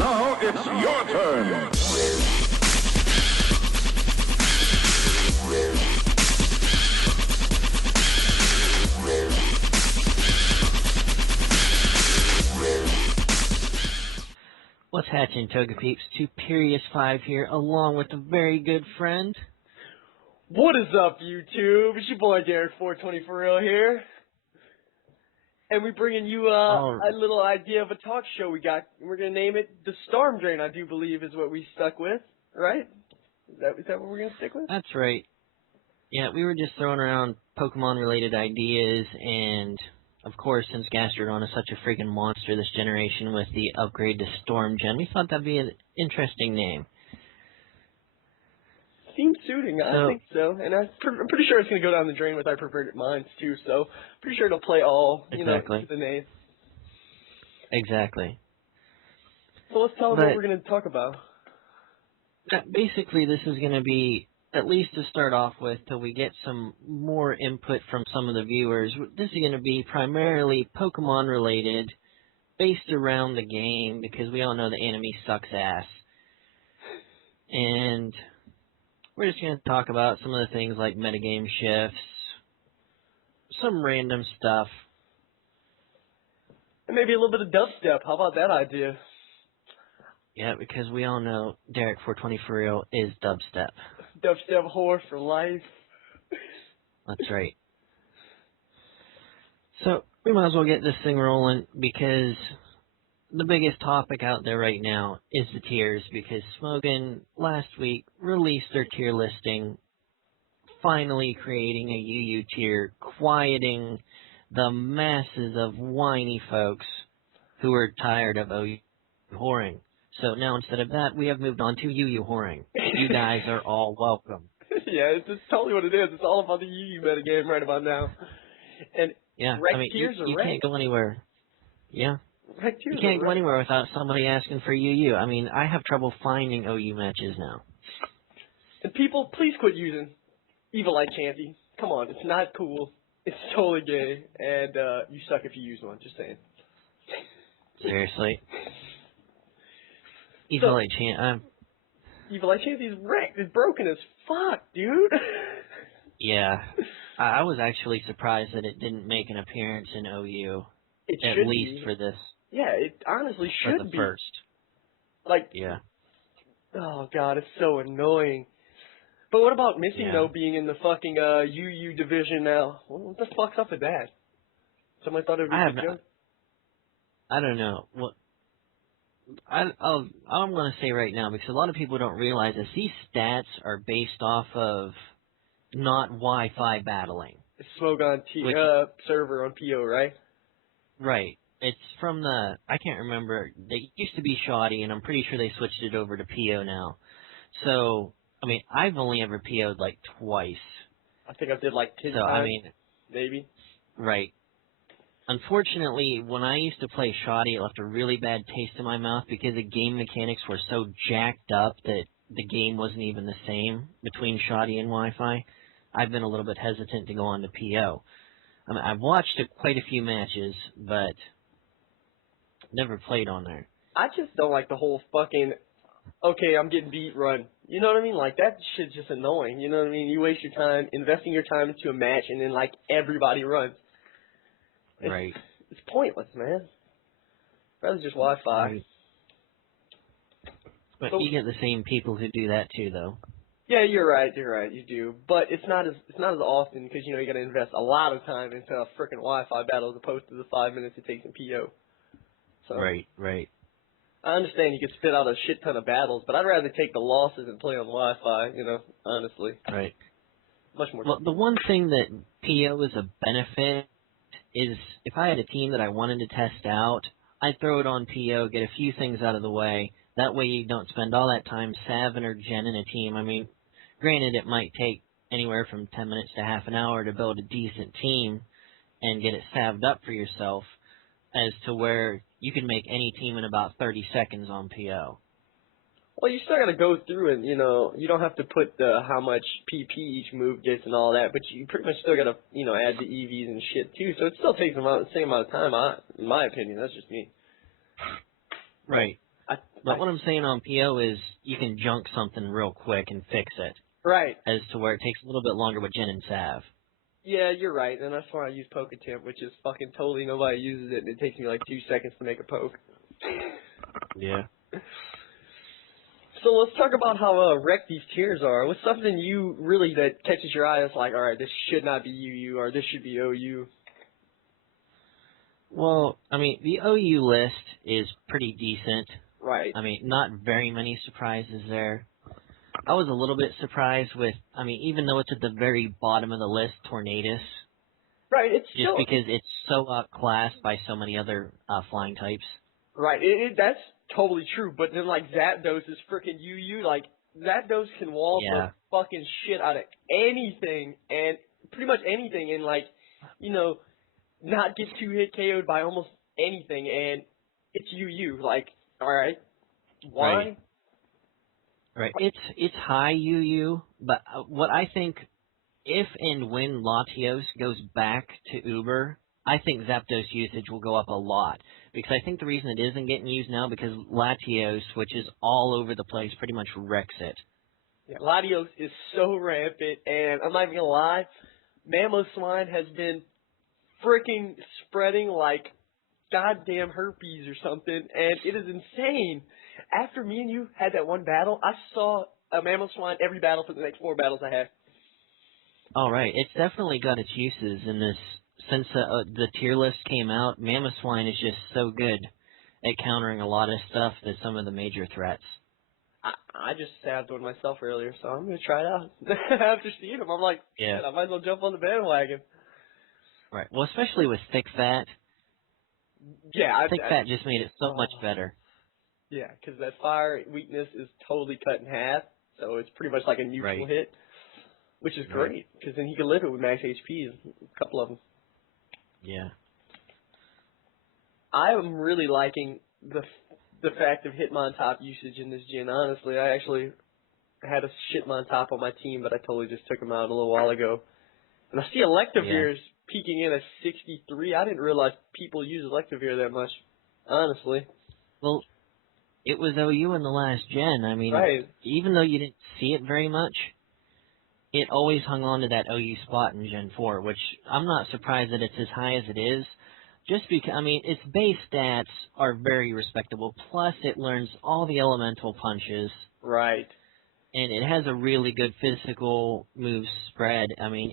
Now it's your turn. What's hatching, Togepeeps? Tuperius5 here, along with a very good friend. What is up, YouTube? It's your boy Derek420 for real here. And we're bringing you a little idea of a talk show we got. We're going to name it The Storm Drain, I do believe is what we stuck with, right? Is that what we're going to stick with? That's right. Yeah, we were just throwing around Pokemon-related ideas, and of course, since Gastrodon is such a freaking monster this generation with the upgrade to Storm Gen, we thought that'd be an interesting name. Seems suiting, I think so. And I'm pretty sure it's going to go down the drain with our perverted minds, too, so pretty sure it'll play all, to the name. Exactly. So let's tell them what we're going to talk about. Basically, this is going to be, at least to start off with, till we get some more input from some of the viewers, this is going to be primarily Pokemon-related, based around the game, because we all know the enemy sucks ass. And we're just going to talk about some of the things like metagame shifts, some random stuff. And maybe a little bit of dubstep. How about that idea? Yeah, because we all know Derek420 for real is dubstep. Dubstep whore for life. That's right. So, we might as well get this thing rolling, because the biggest topic out there right now is the tiers, because Smogon last week released their tier listing, finally creating a UU tier, quieting the masses of whiny folks who are tired of OU whoring. So now instead of that, we have moved on to UU whoring. You guys are all welcome. Yeah, it's totally what it is. It's all about the UU metagame right about now. And yeah, I mean, you can't go anywhere. Yeah. You can't go anywhere without somebody asking for UU. I mean, I have trouble finding OU matches now. And people, please quit using Evilite Chansey. Come on, it's not cool. It's totally gay, and you suck if you use one. Just saying. Seriously. Evilite Chansey's wrecked. It's broken as fuck, dude. Yeah. I was actually surprised that it didn't make an appearance in OU. At least for this. Yeah, it honestly should be. For the first. Like, yeah. Oh, God, it's so annoying. But what about Missing being in the fucking UU division now? What the fuck's up with that? Somebody thought it would be a joke? I don't know. What I'm going to say right now, because a lot of people don't realize this, these stats are based off of not Wi-Fi battling. It's Smogon server on PO, right? Right. It's from the, I can't remember, they used to be Shoddy, and I'm pretty sure they switched it over to PO now. So, I mean, I've only ever PO'd like twice. I think I did like 10 times. I mean, maybe. Right. Unfortunately, when I used to play Shoddy, it left a really bad taste in my mouth because the game mechanics were so jacked up that the game wasn't even the same between Shoddy and Wi-Fi. I've been a little bit hesitant to go on to PO. I mean, I've watched quite a few matches, but never played on there. I just don't like the whole fucking, okay, I'm getting beat run. You know what I mean? Like, that shit's just annoying. You know what I mean? You waste your time investing your time into a match, and then, like, everybody runs. Right. It's pointless, man. Rather just Wi-Fi. Right. But you get the same people who do that too, though. Yeah, you're right, you do. But it's not as often because, you know, you got to invest a lot of time into a frickin' Wi-Fi battle as opposed to the 5 minutes it takes in PO. So, right. I understand you could spit out a shit ton of battles, but I'd rather take the losses and play on Wi-Fi, you know, honestly. Right. Much more. Well, the one thing that PO is a benefit is if I had a team that I wanted to test out, I'd throw it on PO, get a few things out of the way. That way you don't spend all that time salving or genning a team. I mean, granted, it might take anywhere from 10 minutes to half an hour to build a decent team and get it salved up for yourself, as to where you can make any team in about 30 seconds on PO. Well, you still got to go through and, you know, you don't have to put how much PP each move gets and all that, but you pretty much still got to, you know, add the EVs and shit too, so it still takes the same amount of time, in my opinion. That's just me. Right. But what I'm saying on PO is you can junk something real quick and fix it, Right. as to where it takes a little bit longer with Jin and Sav. Yeah, you're right, and that's why I use Poke Attempt, which is fucking totally nobody uses it, and it takes me like 2 seconds to make a poke. Yeah. So let's talk about how wrecked these tiers are. What's something you really that catches your eye that's like, alright, this should not be UU, or this should be OU? Well, I mean, the OU list is pretty decent. Right. I mean, not very many surprises there. I was a little bit surprised with, I mean, even though it's at the very bottom of the list, Tornadus, Right, it's just still... because it's so outclassed by so many other flying types. Right, that's totally true, but then, like, Zapdos is freaking UU, like, Zapdos can wall Yeah. the fucking shit out of anything, and pretty much anything, and, like, you know, not get 2-hit KO'd by almost anything, and it's UU, like, alright, why? Right. It's high UU, but what I think, if and when Latios goes back to Uber, I think Zapdos usage will go up a lot. Because I think the reason it isn't getting used now because Latios, which is all over the place, pretty much wrecks it. Yeah, Latios is so rampant, and I'm not even gonna lie, Mamoswine has been freaking spreading like goddamn herpes or something, and it is insane. After me and you had that one battle, I saw a Mamoswine every battle for the next 4 battles I had. All right, it's definitely got its uses in this. Since the tier list came out, Mamoswine is just so good at countering a lot of stuff that some of the major threats. I just stabbed one myself earlier, so I'm gonna try it out. After seeing him, I'm like, Yeah. shit, I might as well jump on the bandwagon. Right. Well, especially with Thick Fat. Yeah, Thick Fat just made it so much better. Yeah, because that fire weakness is totally cut in half, so it's pretty much like a neutral hit, which is great, because then he can live it with max HP, a couple of them. Yeah. I am really liking the fact of Hitmontop usage in this gen, honestly. I actually had a Shitmontop on my team, but I totally just took him out a little while ago. And I see Electivire's peaking in at 63. I didn't realize people use Electivire that much, honestly. Well, it was OU in the last gen. I mean, even though you didn't see it very much, it always hung on to that OU spot in Gen 4, which I'm not surprised that it's as high as it is. Just because, I mean, its base stats are very respectable, plus it learns all the elemental punches. Right. And it has a really good physical move spread. I mean,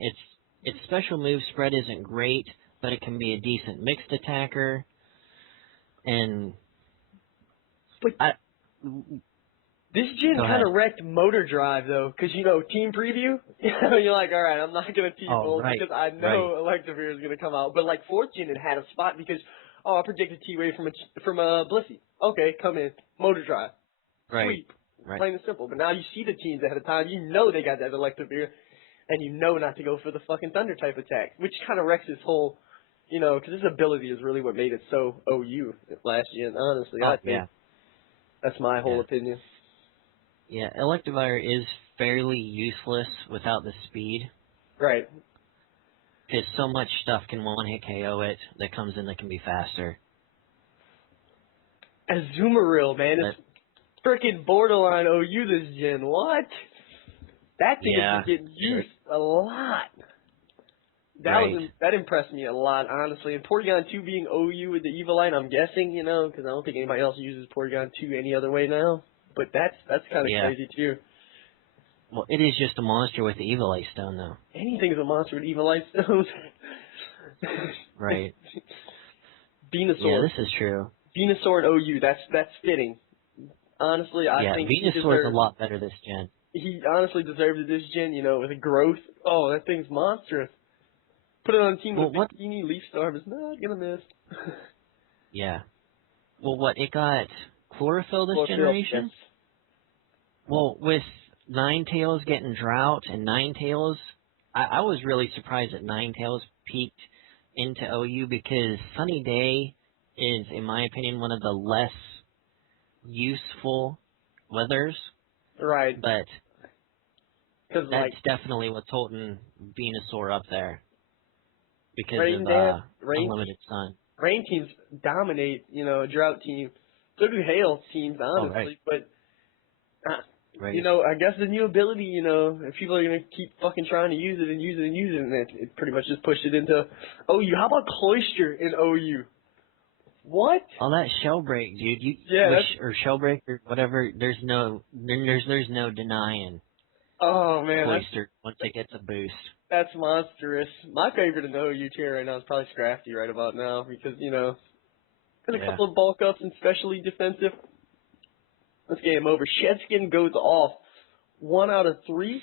its special move spread isn't great, but it can be a decent mixed attacker. And this gen kind of wrecked Motor Drive, though, because, you know, Team Preview, you're like, all right, I'm not going to T-Bolt because I know Electivire is going to come out. But, like, 4th gen, it had a spot because, I predicted T-Wave from Blissey. Okay, come in. Motor Drive. Sweep. Plain and simple. But now you see the teams ahead of time. You know they got that Electivire, and you know not to go for the fucking Thunder-type attack, which kind of wrecks his whole, you know, because his ability is really what made it so OU last gen, honestly. I think. That's my whole opinion. Yeah, Electivire is fairly useless without the speed. Right. Because so much stuff can one-hit KO it that comes in that can be faster. Azumarill, man, it's freaking borderline OU this gen. What? That thing has been getting used a lot. That impressed me a lot, honestly. And Porygon 2 being OU with the Eviolite, I'm guessing, you know, because I don't think anybody else uses Porygon 2 any other way now. But that's kind of crazy, too. Well, it is just a monster with the Eviolite Stone, though. Anything's a monster with Eviolite Stones. Right. Venusaur. Yeah, this is true. Venusaur and OU, that's fitting. Honestly, I think Venusaur's a lot better this gen. He honestly deserves it this gen, you know, with the growth. Oh, that thing's monstrous. Put it on a team with Bikini Leaf Storm is not gonna miss. Yeah. Well, it got Chlorophyll this generation? Yes. Well, with Ninetales getting Drought and Ninetales, I was really surprised that Ninetales peaked into OU because Sunny Day is, in my opinion, one of the less useful weathers. Right. But that's definitely what's holding Venusaur up there. Because of Unlimited Sun. Rain teams dominate, you know, a Drought team. So do Hail teams, Oh, honestly. But right. you know, I guess the new ability, you know, if people are gonna keep fucking trying to use it and use it and use it, and it pretty much just pushed it into OU. How about Cloister in OU? What? All that shell break, dude. Yeah, Or shell break or whatever. There's no denying oh man, Cloister once it gets a boost. that's monstrous. My favorite in the OU tier right now is probably Scrafty right about now because, you know, got a couple of bulk ups and specially defensive. Let's get him over. Shedskin goes off 1 out of 3.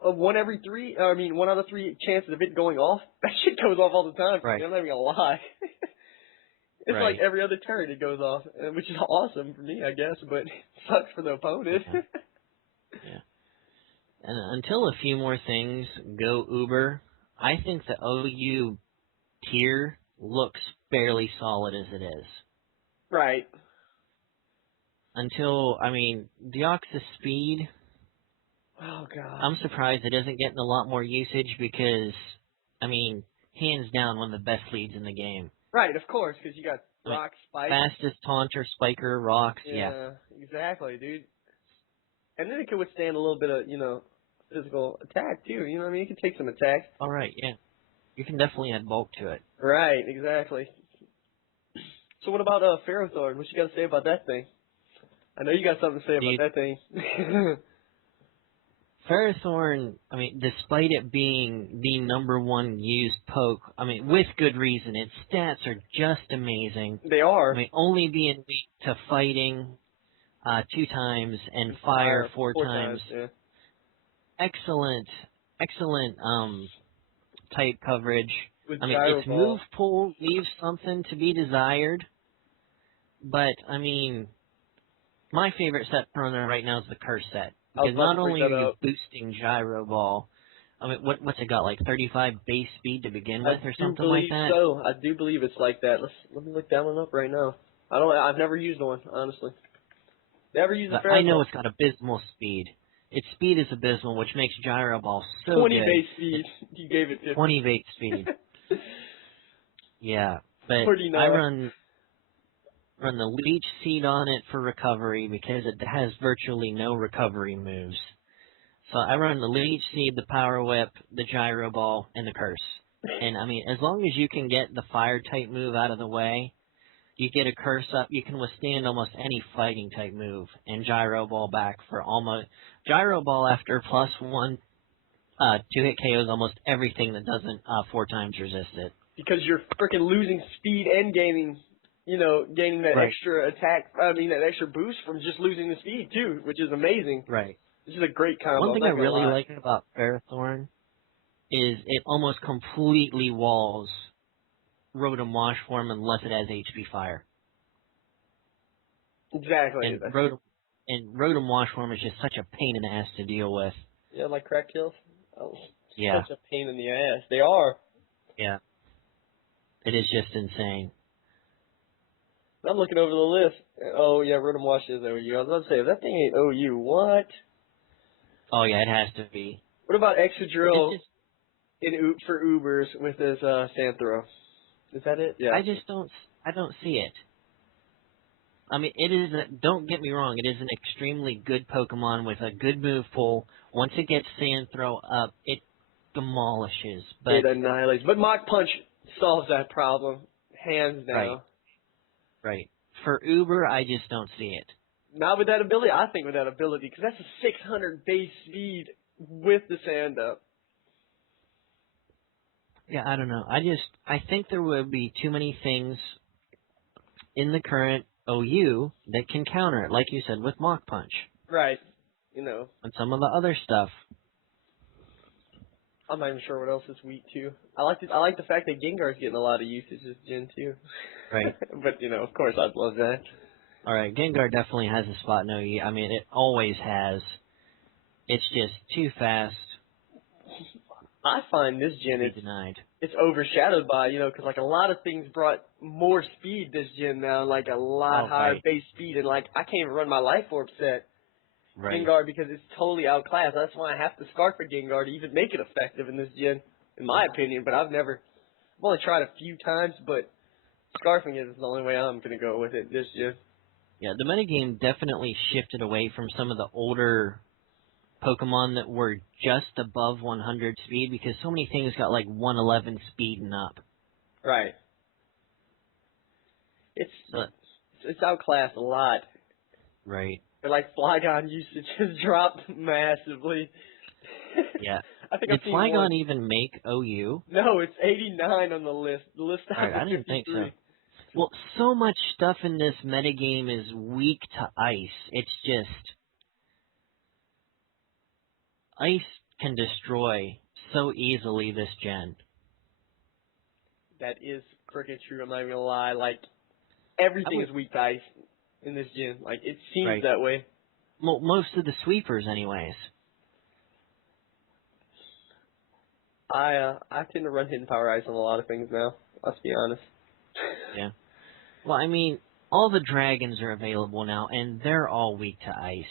One out of 3 chances of it going off. That shit goes off all the time. Right. I'm not even gonna lie. It's Right. like every other turn it goes off, which is awesome for me, I guess, but it sucks for the opponent. Yeah. And until a few more things go Uber, I think the OU tier looks fairly solid as it is. Right. Until, Deoxys Speed, Oh god. I'm surprised it isn't getting a lot more usage because, hands down, one of the best leads in the game. Right, of course, because you got Rock, Spike. Fastest taunter, spiker, rocks, Yeah, exactly, dude. And then it can withstand a little bit of, you know, physical attack, too. You know what I mean? It can take some attacks. All right, yeah. You can definitely add bulk to it. Right, exactly. So what about Ferrothorn? What you got to say about that thing? I know you got something to say about that thing. Ferrothorn, despite it being the #1 used poke, with good reason, its stats are just amazing. They are. Only being weak to fighting 2 times and fire 4 times. Yeah. Excellent type coverage. With Its move pool leaves something to be desired, but my favorite set runner right now is the Curse set. Because not only are you boosting Gyro Ball, what's it got, like 35 base speed to begin with or something like that? So. I do believe it's like that. Let me look that one up right now. I've never used one, honestly. Never used a Ferrothorn. I know it's got abysmal speed. Its speed is abysmal, which makes Gyro Ball so 20 good. base speed. You gave it 50. 20 base speed. Yeah, but 49. I run the Leech Seed on it for recovery because it has virtually no recovery moves. So I run the Leech Seed, the Power Whip, the Gyro Ball, and the Curse. And as long as you can get the Fire type move out of the way, you get a Curse up, you can withstand almost any fighting type move, and Gyro Ball back for almost Gyro Ball after +1 2-hit KOs almost everything that doesn't 4 times resist it. Because you're freaking losing speed and gaining that extra attack, that extra boost from just losing the speed, too, which is amazing. Right. This is a great combo. One thing I really like about Ferrothorn is it almost completely walls Rotom Washform unless it has HP Fire. Exactly. And Rotom Washform is just such a pain in the ass to deal with. Yeah, like crack kills? Oh, yeah. Such a pain in the ass. They are. Yeah. It is just insane. I'm looking over the list. Oh, yeah, Rotom Wash is OU. I was about to say, if that thing ain't OU, what? Oh, yeah, it has to be. What about Excadrill for Ubers with his Sandthrow? Is that it? Yeah. I don't see it. It is, don't get me wrong, it is an extremely good Pokemon with a good move pool. Once it gets Sandthrow up, it demolishes. But it annihilates. But Mach Punch solves that problem, hands down. Right. For Uber, I just don't see it. Not with that ability. I think with that ability, because that's a 600 base speed with the Sand Up. Yeah, I don't know. I think there would be too many things in the current OU that can counter it, like you said, with Mach Punch. Right. And some of the other stuff. I'm not even sure what else is weak too. I like the fact that Gengar's getting a lot of usage this gen too. Right. But of course I'd love that. All right, Gengar definitely has a spot in OU. It always has. It's just too fast. I find this gen it's overshadowed by because like a lot of things brought more speed this gen now, like a lot higher base speed, and like I can't even run my Life Orb set. Right. Gengar because it's totally outclassed. That's why I have to Scarf for Gengar to even make it effective in this gen, in my opinion. But I've only tried a few times, but Scarfing it is the only way I'm going to go with it this gen. Yeah, the metagame definitely shifted away from some of the older Pokemon that were just above 100 speed because so many things got like 111 speed and up. Right. It's So, it's outclassed a lot. right. And like Flygon usage has dropped massively. Yeah. I think Did I've seen Flygon one. even make OU? No, it's 89 on the list. The list Alright, stopped I at didn't think so. 53. Well, so much stuff in this metagame is weak to ice. It's just ice can destroy so easily this gen. That is freaking true. I'm not even gonna lie. Like everything is weak to ice in this gen. Like it seems Right. that way. Well, most of the sweepers, anyways. I tend to run hidden power ice on a lot of things now. Let's be honest. Yeah. Well, I mean, all the dragons are available now, and they're all weak to ice.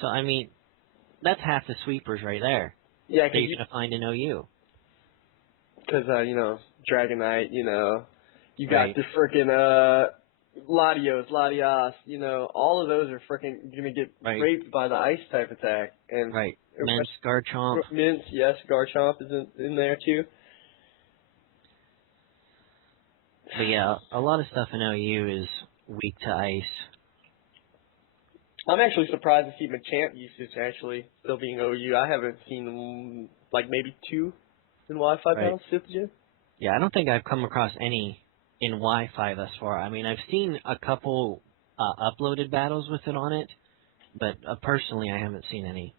So, I mean, that's half the sweepers right there Yeah, that you're going to find in OU. because you know, Dragonite, you know, you got Right. the freaking Latios, you know, all of those are freaking gonna get Right. raped by the ice type attack. And Right. Mince, Garchomp. Mince, yes, Garchomp is in there too. But yeah, a lot of stuff in OU is weak to ice. I'm actually surprised to see Machamp usage actually still being OU. I haven't seen like maybe 2 in Wi-Fi Right. battles, 5th gen. Yeah, I don't think I've come across any in Wi-Fi thus far. I mean, I've seen a couple uploaded battles with it on it, but personally, I haven't seen any.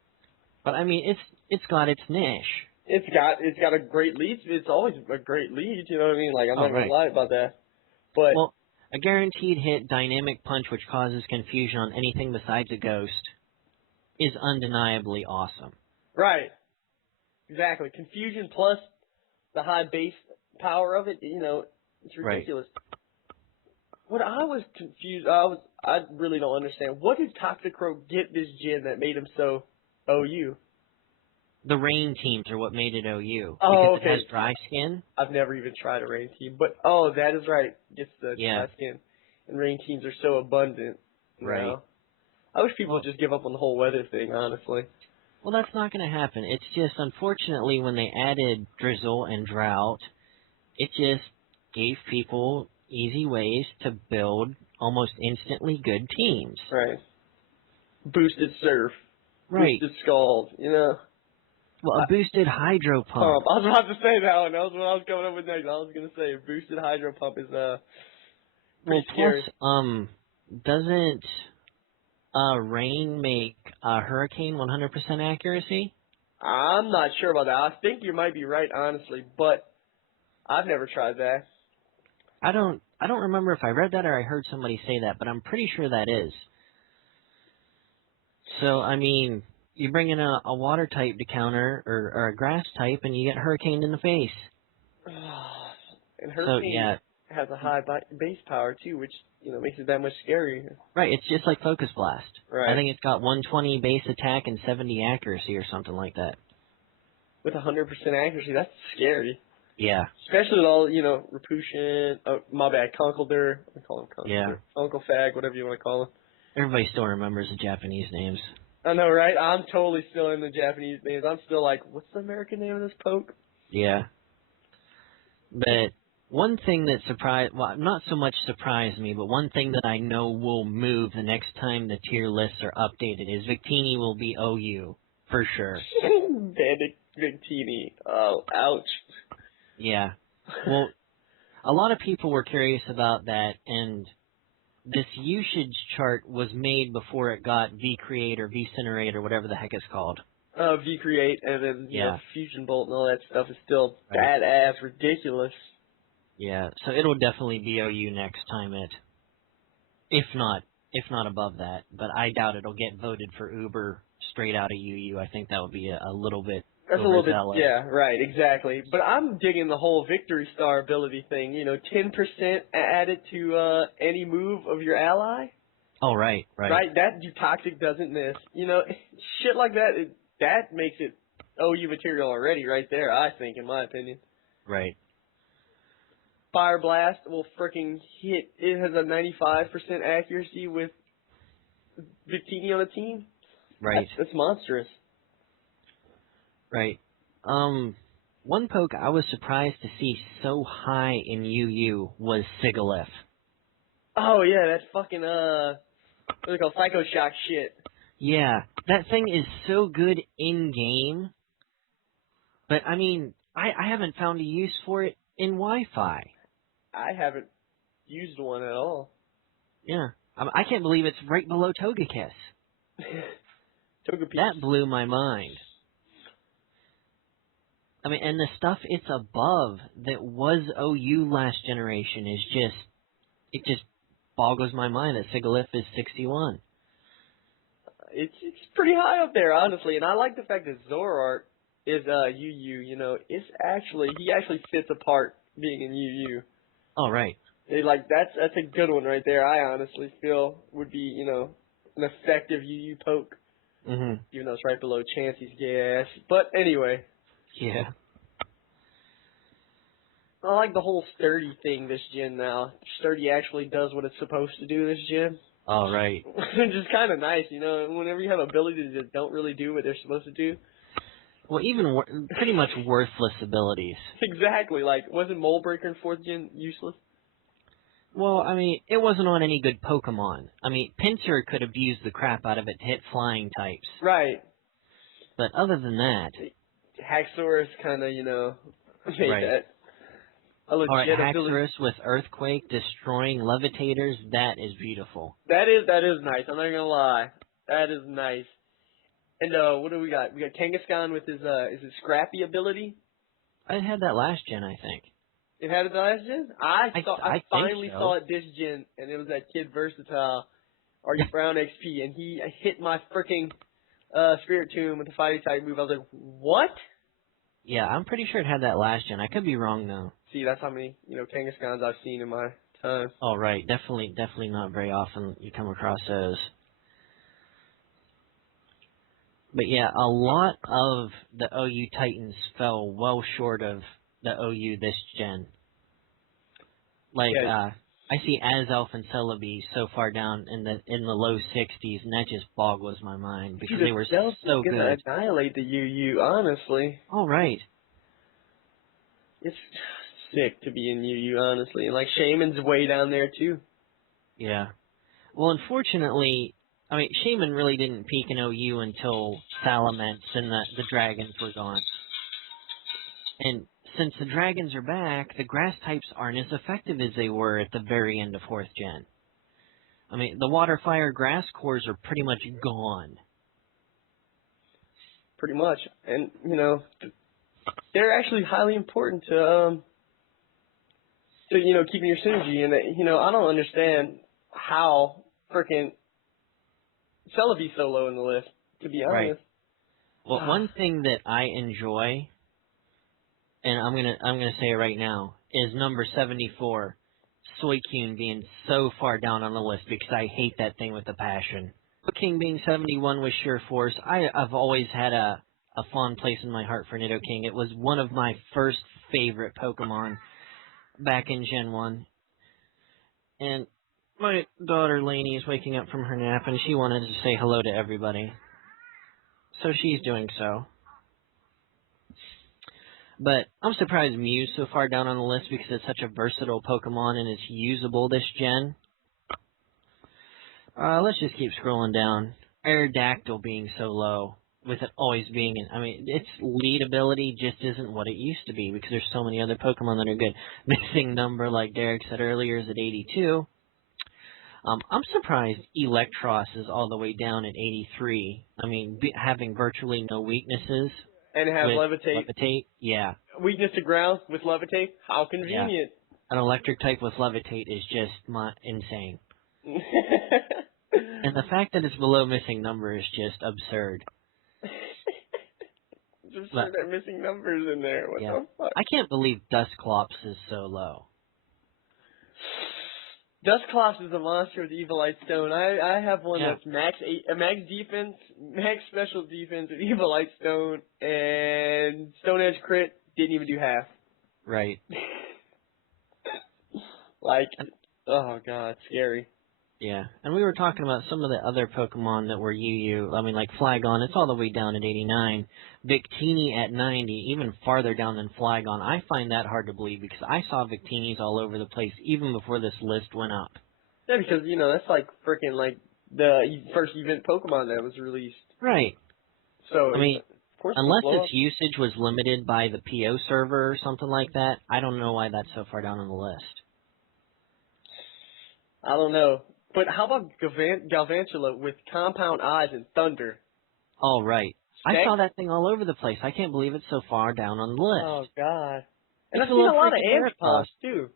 But I mean, it's got its niche. It's got a great lead. It's always a great lead. You know what I mean? Like I'm Oh, not gonna right. lie about that. But Well, a guaranteed hit dynamic punch which causes confusion on anything besides a ghost is undeniably awesome. right, exactly. Confusion plus the high base power of it. You know, it's Right. ridiculous. What I was confused. I really don't understand. What did Toxicroak get this gen that made him so OU? The rain teams are what made it OU. Oh, Because okay. it has dry skin. I've never even tried a rain team, but oh, that is right. Gets the Yeah. dry skin, and rain teams are so abundant Right. now. I wish people would just give up on the whole weather thing, honestly. Well, that's not going to happen. It's just, unfortunately, when they added drizzle and drought, it just gave people easy ways to build almost instantly good teams. Right. Boosted surf, Right. boosted scald, you know. Well, a boosted hydro pump. Pump. I was about to say that one. That was what I was coming up with next. I was gonna say boosted hydro pump is Well, pretty plus, scary. doesn't rain make hurricane 100% accuracy? I'm not sure about that. I think you might be right, honestly, but I've never tried that. I don't remember if I read that or I heard somebody say that, but I'm pretty sure that is. So, I mean, you bring in a water type to counter or a grass type and you get hurricaned in the face. And So, hurricane yeah. has a high base power too, which makes it that much scarier. Right, it's just like Focus Blast. Right. I think it's got 120 base attack and 70 accuracy or something like that. With 100% accuracy, that's scary. Yeah. Especially with all, Rapushin, my bad, Conkeldurr, I call him Conkeldurr. Yeah. Uncle Fag, whatever you want to call him. Everybody still remembers the Japanese names. I know, right? I'm totally still in the Japanese names. I'm still like, what's the American name of this poke? Yeah. But one thing that not so much surprised me, but one thing that I know will move the next time the tier lists are updated is Victini will be OU, for sure. Bandit Victini. Oh, ouch. Yeah. Well, a lot of people were curious about that, and this usage chart was made before it got V-Create or V-Cinerate or whatever the heck it's called. V-Create, and then, Fusion Bolt and all that stuff is still badass, ridiculous. Yeah, so it'll definitely be OU next time if not above that. But I doubt it'll get voted for Uber straight out of UU. I think that would be a little bit That's a little bit, overzealous. yeah, right, exactly. But I'm digging the whole Victory Star ability thing, 10% added to any move of your ally. Oh, right. Right, that Toxic doesn't miss. Shit like that, that makes it OU material already right there, I think, in my opinion. Right. Fire Blast will freaking hit. It has a 95% accuracy with Victini on the team. Right. That's monstrous. Right. One poke I was surprised to see so high in UU was Sigalith. Oh yeah, that fucking what's it called, Psycho Shock shit. Yeah, that thing is so good in game, but I mean, I haven't found a use for it in Wi-Fi. I haven't used one at all. Yeah, I can't believe it's right below Togekiss. Togepi. That blew my mind. I mean, and the stuff it's above that was OU last generation is just, it just boggles my mind that Sigalith is 61. It's pretty high up there, honestly, and I like the fact that Zoroark is UU. You know, he actually fits apart being in UU. Oh, right. That's a good one right there. I honestly feel would be, you know, an effective UU poke. Mhm. Even though it's right below Chansey's gay ass. But anyway. Yeah. I like the whole Sturdy thing this gen now. Sturdy actually does what it's supposed to do this gen. All right. Which is kind of nice, you know. Whenever you have abilities that don't really do what they're supposed to do. Well, even pretty much worthless abilities. Exactly. Like, wasn't Mole Breaker in 4th gen useless? Well, I mean, it wasn't on any good Pokemon. I mean, Pinsir could abuse the crap out of it to hit flying types. Right. But other than that... Haxorus kind of, you know, made right. that a legit Alright, ability. Haxorus with Earthquake destroying Levitators, that is beautiful. That is nice. I'm not gonna lie. That is nice. And what do we got? We got Kangaskhan with his Scrappy ability. I had that last gen, I think. It had it last gen? I finally so. saw it this gen, and it was that kid Versatile, Artie Brown XP, and he hit my freaking Spirit Tomb with the fighting type move. I was like, what? Yeah, I'm pretty sure it had that last gen. I could be wrong though. See, that's how many, you know, Kangaskhan's I've seen in my time. Oh right, definitely not very often you come across those. But yeah, a lot of the OU Titans fell well short of the OU this gen. Like, Yeah. I see Azelf and Celebi so far down in the low 60s, and that just boggles my mind because they were so gonna good. annihilate the UU, honestly. All right. It's sick to be in UU, honestly. And like Shaman's way down there too. Yeah. Well, unfortunately, I mean, Shaman really didn't peak in OU until Salamence and the Dragons were gone. And since the Dragons are back, the Grass types aren't as effective as they were at the very end of 4th gen. I mean, the Water, Fire, Grass cores are pretty much gone. Pretty much. And, you know, they're actually highly important to you know, keeping your synergy. And, you know, I don't understand how freaking Celebi's so low in the list, to be honest. Right. Well, one thing that I enjoy, and I'm gonna say it right now, is number 74, Suicune being so far down on the list because I hate that thing with a passion. King being 71 with Sheer Force, I've always had a fond place in my heart for Nidoking. It was one of my first favorite Pokemon back in Gen 1. And my daughter Lainey is waking up from her nap and she wanted to say hello to everybody. So she's doing so. But I'm surprised Mew's so far down on the list because it's such a versatile Pokemon and it's usable this gen. Let's just keep scrolling down. Aerodactyl being so low, with it always being I mean, its lead ability just isn't what it used to be because there's so many other Pokemon that are good. Missing number, like Derek said earlier, is at 82. I'm surprised Electros is all the way down at 83. I mean, having virtually no weaknesses. And have Levitate. Levitate, yeah. Weakness to ground with Levitate? How convenient. Yeah. An electric type with Levitate is just insane. And the fact that it's below missing number is just absurd. It's absurd they're missing numbers in there. What the fuck? I can't believe Dusclops is so low. Dusclops is a monster with Evilite Stone. I have one that's max defense, max special defense with Evilite Stone, and Stone Edge crit didn't even do half. Right. Like, oh god, scary. Yeah, and we were talking about some of the other Pokemon that were UU. I mean, like Flygon, it's all the way down at 89. Victini at 90, even farther down than Flygon. I find that hard to believe because I saw Victinis all over the place even before this list went up. Yeah, because, you know, that's like freaking like the first event Pokemon that was released. Right. So, I mean, of course, unless blow up. its usage was limited by the PO server or something like that, I don't know why that's so far down on the list. I don't know. But how about Galvantula with compound eyes and thunder? All right. Specs? I saw that thing all over the place. I can't believe it's so far down on the list. Oh, God. And It's I've seen a lot of freaking Ambipom, Gyarados. too.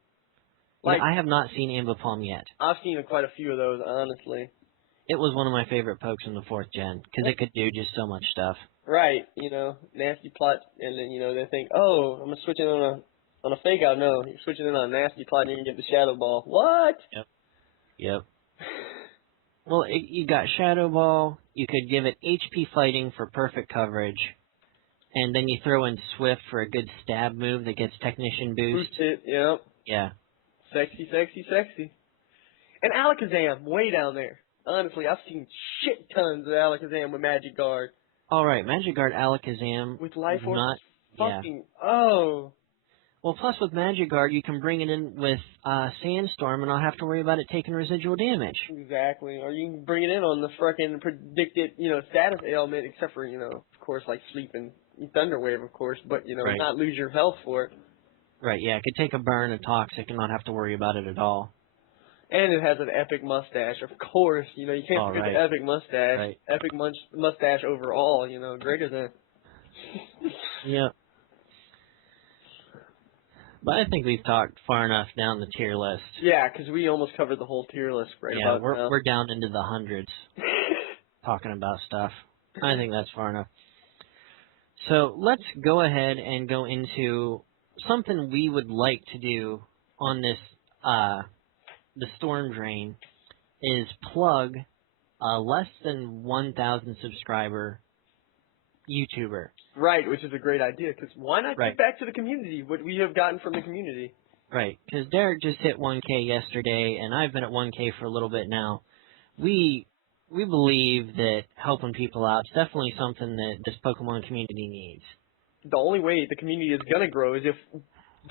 Like, Like, I have not seen Ambipom yet. I've seen quite a few of those, honestly. It was one of my favorite pokes in the 4th gen, because it could do just so much stuff. Right, you know, nasty plot, and then, you know, they think, oh, I'm going to switch it on a fake out. No, you're switching it on a nasty plot and you can get the Shadow Ball. What? Yep. Well, you got Shadow Ball, you could give it HP Fighting for perfect coverage, and then you throw in Swift for a good stab move that gets Technician Boost. Boost it, yep. Yeah. Sexy, sexy, sexy. And Alakazam, way down there. Honestly, I've seen shit tons of Alakazam with Magic Guard. Alright, Magikarp Alakazam. With Life Orb, not, yeah. fucking, oh. Well, plus with Magikarp, you can bring it in with Sandstorm and not have to worry about it taking residual damage. Exactly. Or you can bring it in on the frickin' predicted, you know, status ailment, except for, you know, of course, like Sleep and Thunder Wave, of course, but, you know, Right. not lose your health for it. Right, yeah, it could take a burn, a toxic, and not have to worry about it at all. And it has an epic mustache, of course. You know, you can't forget the epic mustache. Right. Epic mustache overall, you know, greater than. Yep. But I think we've talked far enough down the tier list. Yeah, because we almost covered the whole tier list right Yeah, about now. we're down into the hundreds talking about stuff. I think that's far enough. So let's go ahead and go into something we would like to do on this, the Storm Drain, is plug a less than 1,000 subscriber YouTuber. Right, which is a great idea, because why not Right. get back to the community, what we have gotten from the community? Right, because Derek just hit 1K yesterday, and I've been at 1K for a little bit now. We believe that helping people out is definitely something that this Pokemon community needs. The only way the community is going to grow is if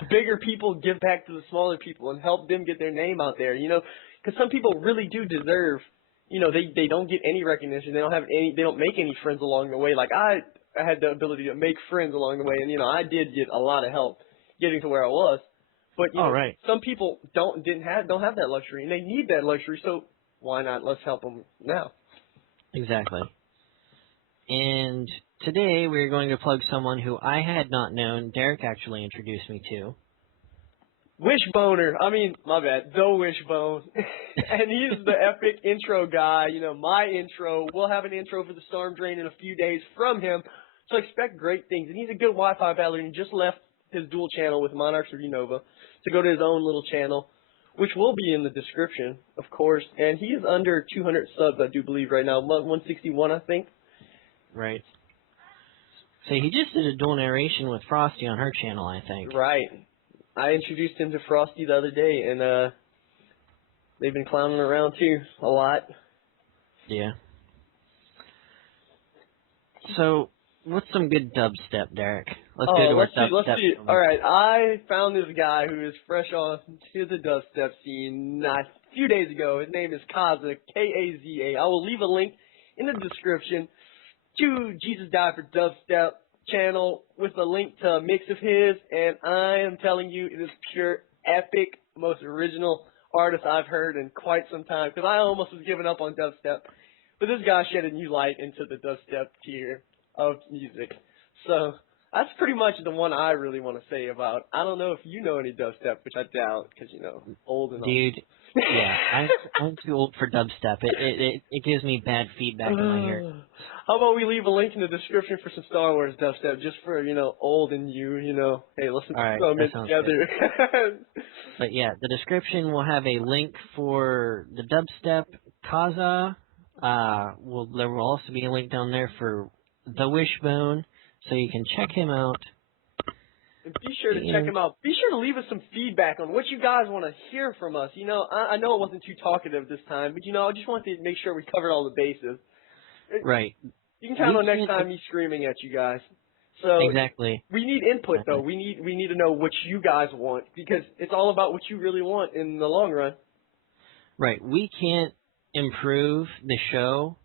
bigger people give back to the smaller people and help them get their name out there, you know, because some people really do deserve, you know, they don't get any recognition, they don't make any friends along the way. Like, I had the ability to make friends along the way, and, you know, I did get a lot of help getting to where I was. But, you know, right. some people don't have that luxury, and they need that luxury, so why not? Let's help them now. Exactly. And today we're going to plug someone who I had not known. Derek actually introduced me to. Wishboner. I mean, my bad. The Wishbone. And he's the epic intro guy. You know, my intro. We'll have an intro for the Storm Drain in a few days from him. So expect great things. And he's a good Wi-Fi battler, and he just left his dual channel with Monarchs of Unova to go to his own little channel, which will be in the description, of course. And he is under 200 subs, I do believe, right now. 161, I think. Right. So he just did a dual narration with Frosty on her channel, I think. Right. I introduced him to Frosty the other day, and they've been clowning around too a lot. Yeah. So, what's some good dubstep, Derek? Let's go to our dubstep. Let's see. All right, I found this guy who is fresh on to the dubstep scene not a few days ago. His name is Kaza, Kaza. I will leave a link in the description to Jesus Died for Dubstep channel with a link to a mix of his, and I am telling you, it is pure epic, most original artist I've heard in quite some time, because I almost was giving up on dubstep, but this guy shed a new light into the dubstep tier of music. So that's pretty much the one I really want to say about. I don't know if you know any dubstep, which I doubt, because, you know, old and Dude, yeah, I'm too old for dubstep. It gives me bad feedback in my ear. How about we leave a link in the description for some Star Wars dubstep, just for, you know, old and you know, hey, listen to some it together. But yeah, the description will have a link for the dubstep Kaza. There will also be a link down there for the Wishbone, so you can check him out. And be sure to check them out. Be sure to leave us some feedback on what you guys want to hear from us. You know, I know it wasn't too talkative this time, but, you know, I just wanted to make sure we covered all the bases. Right. You can count on next time me screaming at you guys. So exactly. We need input, though. We need to know what you guys want, because it's all about what you really want in the long run. Right. We can't improve the show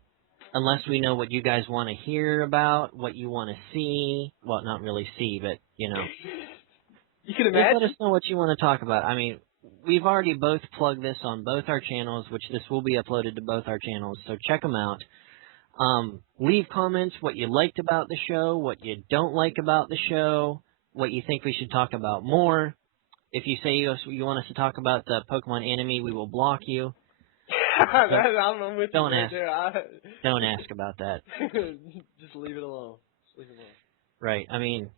unless we know what you guys want to hear about, what you want to see. Well, not really see, but, you know. You can imagine. Just let us know what you want to talk about. I mean, we've already both plugged this on both our channels, which this will be uploaded to both our channels, so check them out. Leave comments what you liked about the show, what you don't like about the show, what you think we should talk about more. If you say you want us to talk about the Pokemon anime, we will block you. I'm with don't you ask. there. Don't ask about that. Just leave it alone. Just leave it alone. Right. I mean,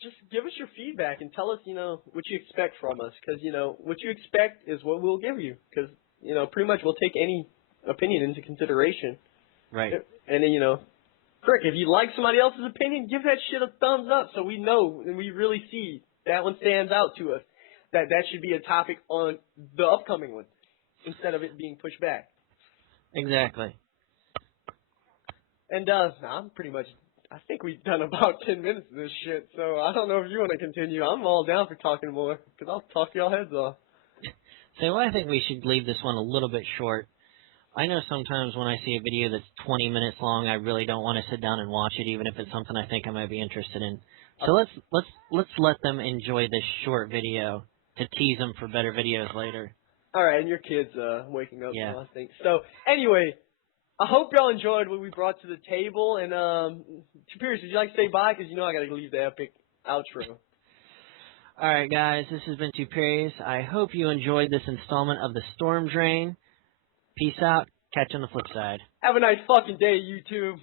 just give us your feedback and tell us, you know, what you expect from us. Because, you know, what you expect is what we'll give you. Because, you know, pretty much we'll take any opinion into consideration. Right. And then, you know, frick, if you like somebody else's opinion, give that shit a thumbs up so we know and we really see that one stands out to us. That should be a topic on the upcoming one instead of it being pushed back. Exactly. And I'm pretty much, I think we've done about 10 minutes of this shit, so I don't know if you want to continue. I'm all down for talking more, because I'll talk y'all heads off. So I think we should leave this one a little bit short. I know sometimes when I see a video that's 20 minutes long, I really don't want to sit down and watch it, even if it's something I think I might be interested in. So let's let them enjoy this short video to tease them for better videos later. All right, and your kid's waking up yeah. now, I think. So anyway, I hope y'all enjoyed what we brought to the table. And Pierce, would you like to say bye? Because you know I got to leave the epic outro. All right, guys, this has been Tuperius. I hope you enjoyed this installment of the Storm Drain. Peace out. Catch you on the flip side. Have a nice fucking day, YouTube.